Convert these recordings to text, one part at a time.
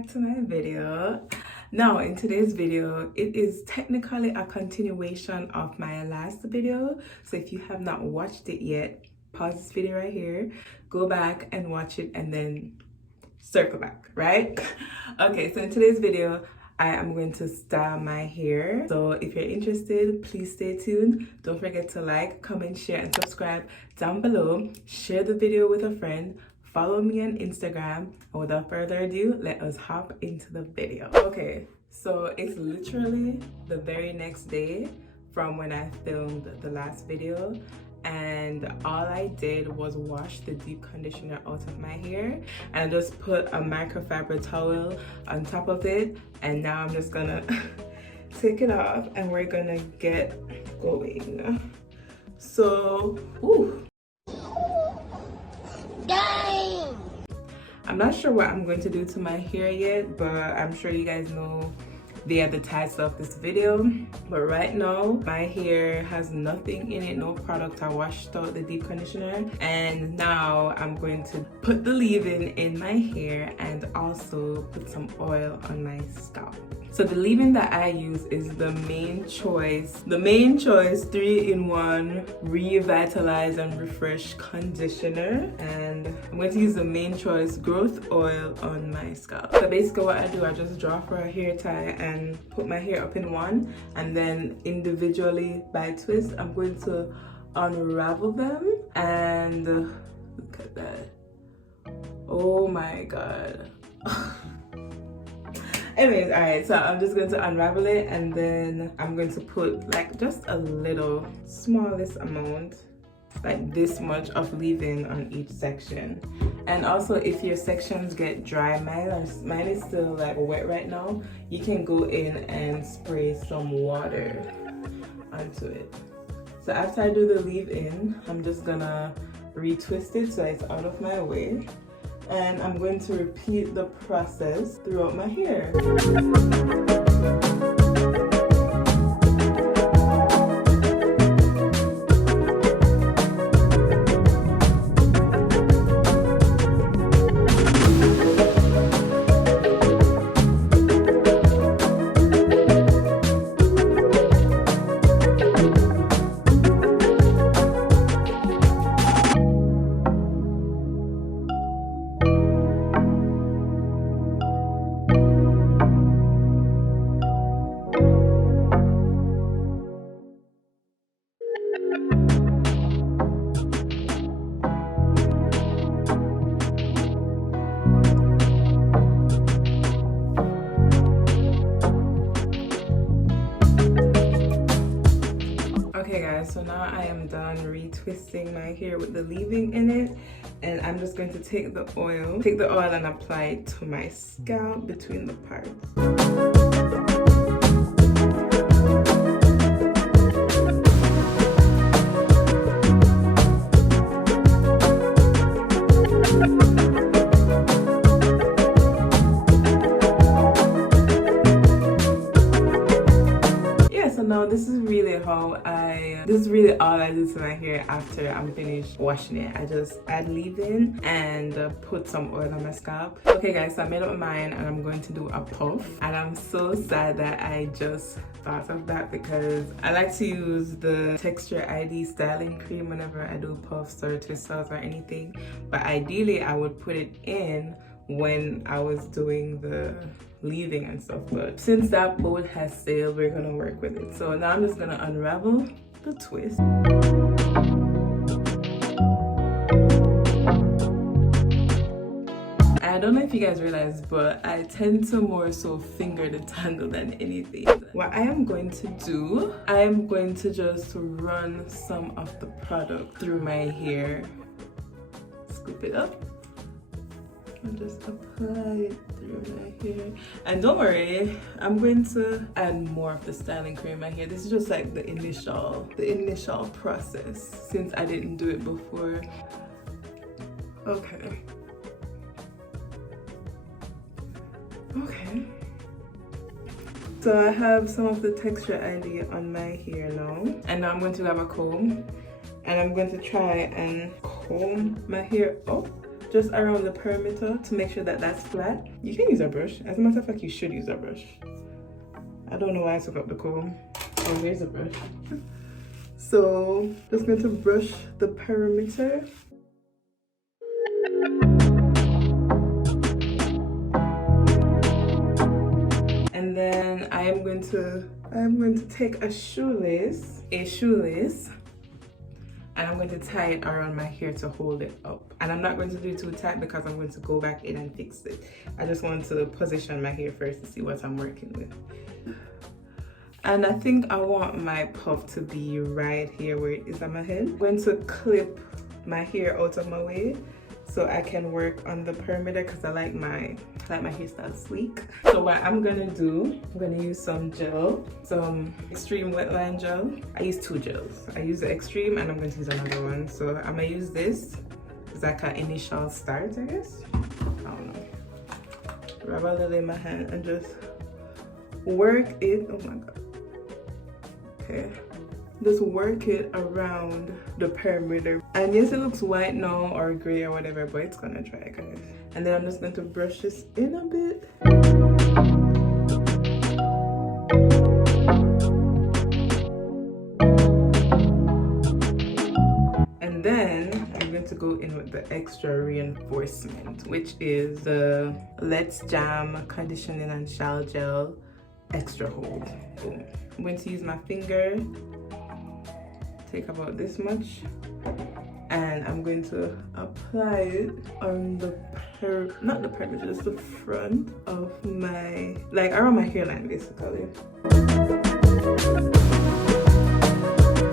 back to my video. Now in today's video, it is technically a continuation of my last video. So if you have not watched it yet, pause this video right here, go back and watch it, and then circle back, right? Okay, so in today's video, I am going to style my hair. So if you're interested, please stay tuned. Don't forget to like, comment, share, and subscribe down below. Share the video with a friend. Follow me on Instagram. And without further ado, let us hop into the video. Okay, so it's literally the very next day from when I filmed the last video. And all I did was wash the deep conditioner out of my hair and just put a microfiber towel on top of it, and now I'm just gonna take it off and we're gonna get going. So Dang! I'm not sure what I'm going to do to my hair yet, but I'm sure you guys know the other title of this video. But right now my hair has nothing in it, no product. I washed out the deep conditioner, and now I'm going to put the leave-in in my hair and also put some oil on my scalp. So the leave-in that I use is the main choice 3-in-1 Revitalize and Refresh conditioner, and I'm going to use the main choice growth oil on my scalp. So basically what I do, I just draw for a hair tie and put my hair up in one, and then individually by twist I'm going to unravel them, and look at that. Oh my god. Anyways, all right, so I'm just going to unravel it, and then I'm going to put like just a little, smallest amount, like this much of leave-in on each section. And also, if your sections get dry, mine is still like wet right now, you can go in and spray some water onto it. So after I do the leave-in, I'm just gonna retwist it so it's out of my way. And I'm going to repeat the process throughout my hair. Okay guys, so now I am done retwisting my hair with the leave-in in it, and I'm just going to take the oil and apply it to my scalp between the parts. Now this is really all I do to my hair after I'm finished washing it. I just add leave-in and put some oil on my scalp. Okay guys, so I made up my mind and I'm going to do a puff, and I'm so sad that I just thought of that, because I like to use the Texture ID styling cream whenever I do puffs or twisters or anything, but ideally I would put it in when I was doing the leave-in and stuff, but since that boat has sailed, we're gonna work with it. So now I'm just gonna unravel the twist. I don't know if you guys realize, but I tend to more so finger the tangle than anything. What I am going to do, I am going to just run some of the product through my hair, scoop it up, and just apply it through my hair. And don't worry, I'm going to add more of the styling cream in my hair. This is just like the initial process, since I didn't do it before. Okay. So I have some of the Texture ID on my hair now, and now I'm going to grab a comb and I'm going to try and comb my hair up just around the perimeter to make sure that that's flat. You can use a brush. As a matter of fact, you should use a brush. I don't know why I took up the comb. Oh, here's a brush. So just going to brush the perimeter. And then I am going to take a shoelace, and I'm going to tie it around my hair to hold it up. And I'm not going to do it too tight because I'm going to go back in and fix it. I just want to position my hair first to see what I'm working with. And I think I want my puff to be right here where it is on my head. I'm going to clip my hair out of my way so I can work on the perimeter because I like my hairstyle sleek. So what I'm gonna do, I'm gonna use some gel, some Xtreme Wetline gel. I use 2 gels. I use the Xtreme and I'm going to use another one. So I'm gonna use this as like an initial start, I guess. I don't know. Rub a little in my hand and just work it. Oh my god. Okay. Just work it around the perimeter. And yes, it looks white now or gray or whatever, but it's gonna dry, guys. And then I'm just going to brush this in a bit. And then I'm going to go in with the extra reinforcement, which is the Let's Jam Conditioning and Shower Gel Extra Hold. Boom. I'm going to use my finger, take about this much, and I'm going to apply it on the not the perimeter, just the front of my, like around my hairline basically.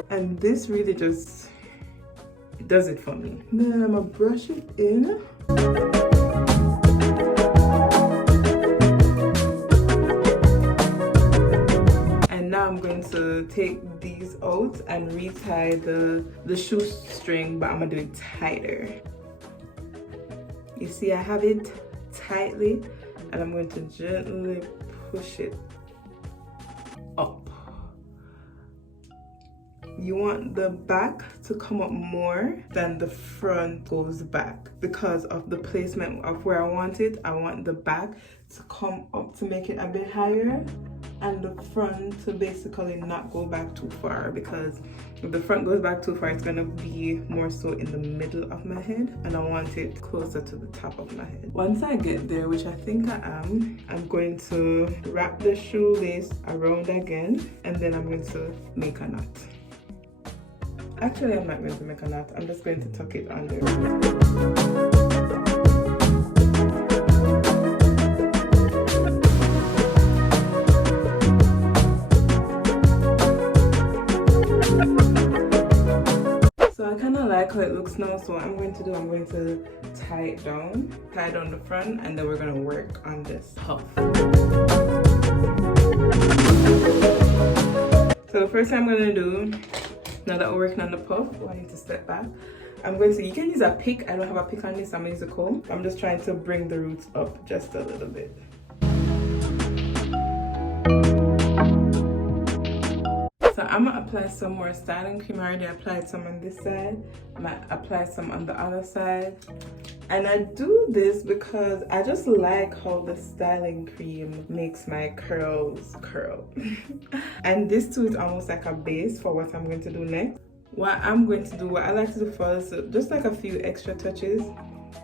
And this really just does it for me. Then I'm gonna brush it in. I'm going to take these out and retie the shoestring, but I'm gonna do it tighter. You see, I have it tightly, and I'm going to gently push it up. You want the back to come up more than the front goes back because of the placement of where I want it. I want the back to come up to make it a bit higher, and the front to basically not go back too far, because if the front goes back too far, it's gonna be more so in the middle of my head, and I want it closer to the top of my head. Once I get there, which I think I am, I'm going to wrap the shoelace around again, and then I'm going to make a knot. Actually, I'm not going to make a knot. I'm just going to tuck it under. Like how it looks now, so what I'm going to tie it down the front, and then we're going to work on this puff. So the first thing I'm going to do, now that we're working on the puff, I need to step back. You can use a pick. I don't have a pick on this, I'm going to use a comb. I'm just trying to bring the roots up just a little bit. So I'm gonna apply some more styling cream. I already applied some on this side. I'm gonna apply some on the other side. And I do this because I just like how the styling cream makes my curls curl. And this too is almost like a base for what I'm going to do next. What I like to do first, just like a few extra touches.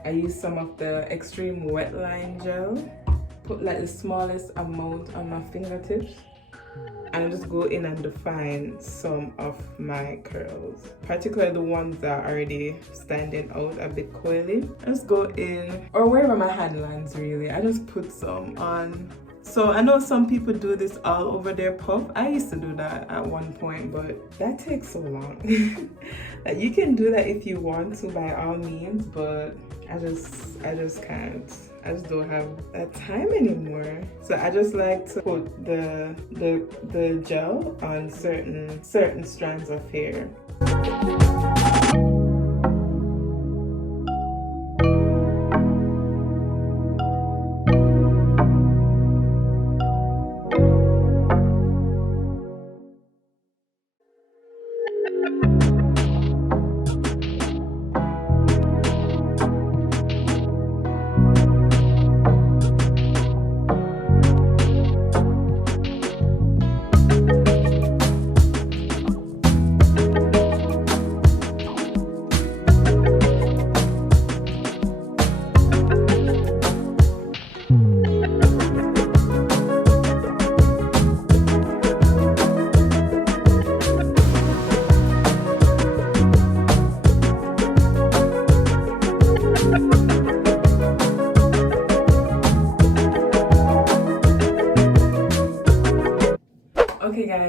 I use some of the Xtreme Wetline gel. Put like the smallest amount on my fingertips. And I just go in and define some of my curls, particularly the ones that are already standing out a bit coily. I just go in, or wherever my hand lands really, I just put some on. So I know some people do this all over their puff. I used to do that at one point, but that takes so long. Like, you can do that if you want to by all means, but I just can't. I just don't have that time anymore. So I just like to put the gel on certain strands of hair.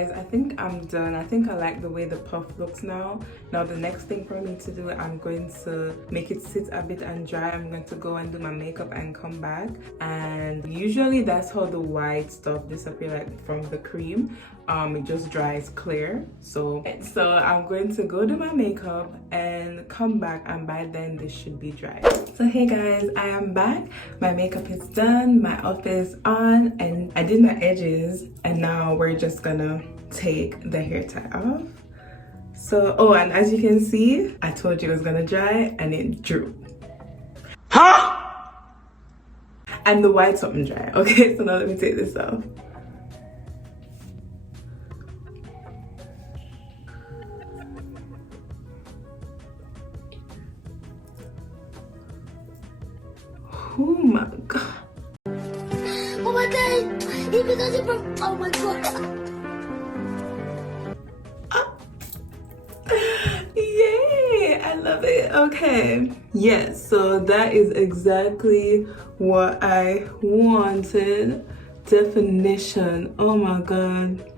guys, I think I'm done. I think I like the way the puff looks now. Now the next thing for me to do, I'm going to make it sit a bit and dry. I'm going to go and do my makeup and come back, and usually that's how the white stuff disappears, like from the cream. It just dries clear. So I'm going to go do my makeup and come back, and by then this should be dry. So hey guys, I am back. My makeup is done, my outfit is on, and I did my edges, and now we're just gonna take the hair tie off. So, oh, and as you can see, I told you it was gonna dry and it drew. Huh? And the white something dry. Okay, so now let me take this off. Oh my god. Oh my god! Even though they're from, oh my god! Yay! I love it. Okay. Yes, so that is exactly what I wanted. Definition. Oh my god.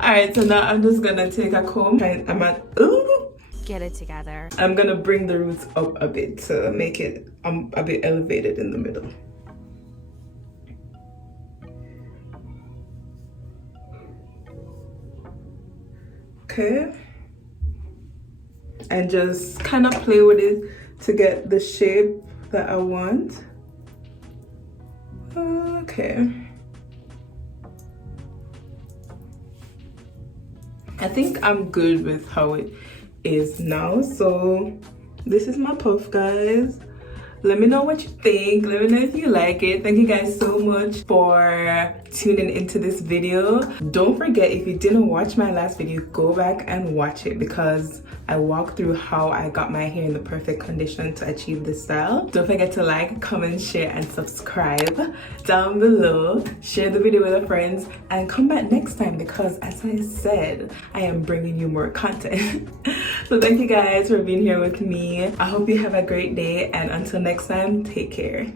Alright, so now I'm just gonna take a comb and I'm at get it together. I'm gonna bring the roots up a bit to make it a bit elevated in the middle. Okay, and just kind of play with it to get the shape that I want. Okay, I think I'm good with how it is now. So this is my puff, guys. Let me know what you think. Let me know if you like it. Thank you guys so much for tuning into this video. Don't forget, if you didn't watch my last video, go back and watch it, because I walked through how I got my hair in the perfect condition to achieve this style. Don't forget to like, comment, share, and subscribe down below. Share the video with your friends and come back next time, because as I said, I am bringing you more content. So thank you guys for being here with me. I hope you have a great day, and until next time, take care.